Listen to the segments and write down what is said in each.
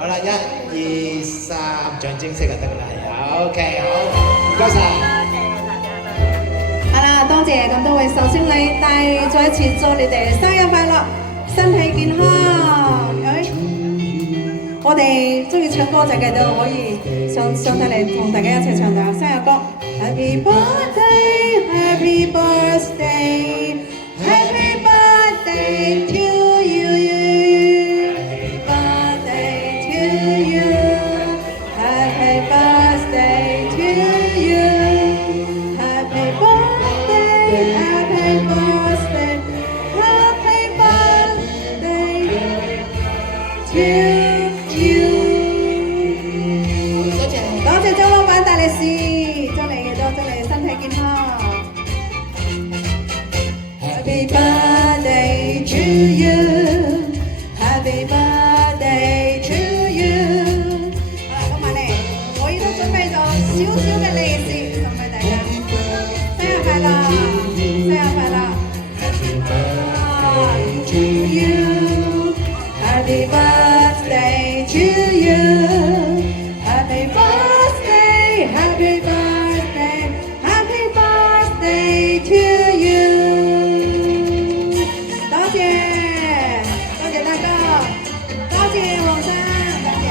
好啦，1、2、3，象徵式就得啦。OK， 好，唔該晒。係啦，多謝咁多位壽星禮帶，再一次祝你哋生日快樂，身體健康。我哋中意唱歌就繼續可以上台嚟同大家一齊唱下生日歌。Happy birthday, happy birthday, happy birthday to you. Birthday to you. Happy birthday to you. Happy birthday, happy birthday, happy birthday to you. 多謝周老闆大利是，祝你身體健康。Happy birthday to you, Happy birthday to you。好啦，今晚咧，我亦都準備咗少少嘅利是送俾大家。生日快樂，生日快樂。Happy birthday to you, Happy birthday to you, Happy birthday, Happy birthday, Happy birthday to you。多謝，多謝大哥，多謝黃生，多謝。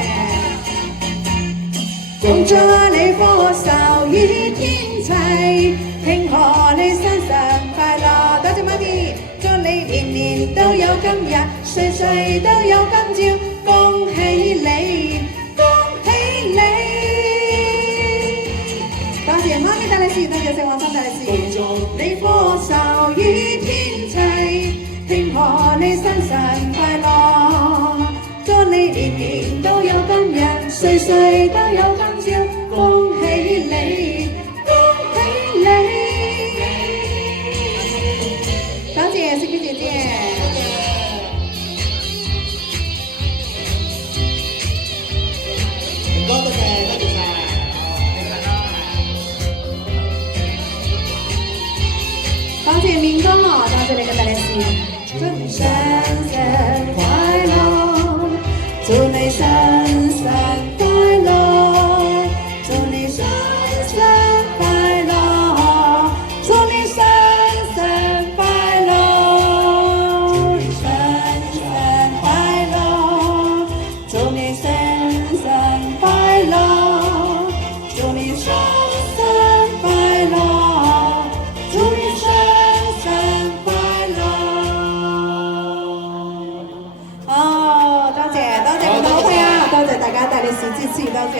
恭祝你福壽與天齊，慶賀你生日快樂。多謝媽咪，祝你年年都有今日，歲歲都有今朝，恭喜你，恭喜你。多謝媽咪大利是，多謝黃生大利是。恭祝你福壽與天齊，慶賀你生日快樂，祝你年年都有今日，歲歲都有今朝，恭喜你，恭喜你。多謝小娟姐姐。唔該，多謝晒。多謝面哥，多謝你嘅大利是。祝你生日快樂，祝你生日快樂，祝你生日快樂，祝你生日快樂，祝你生日快樂，祝你生日快樂，祝你生日快樂，祝你生日快樂。好，多謝咁多位啊，多謝大家大力士支持，多謝。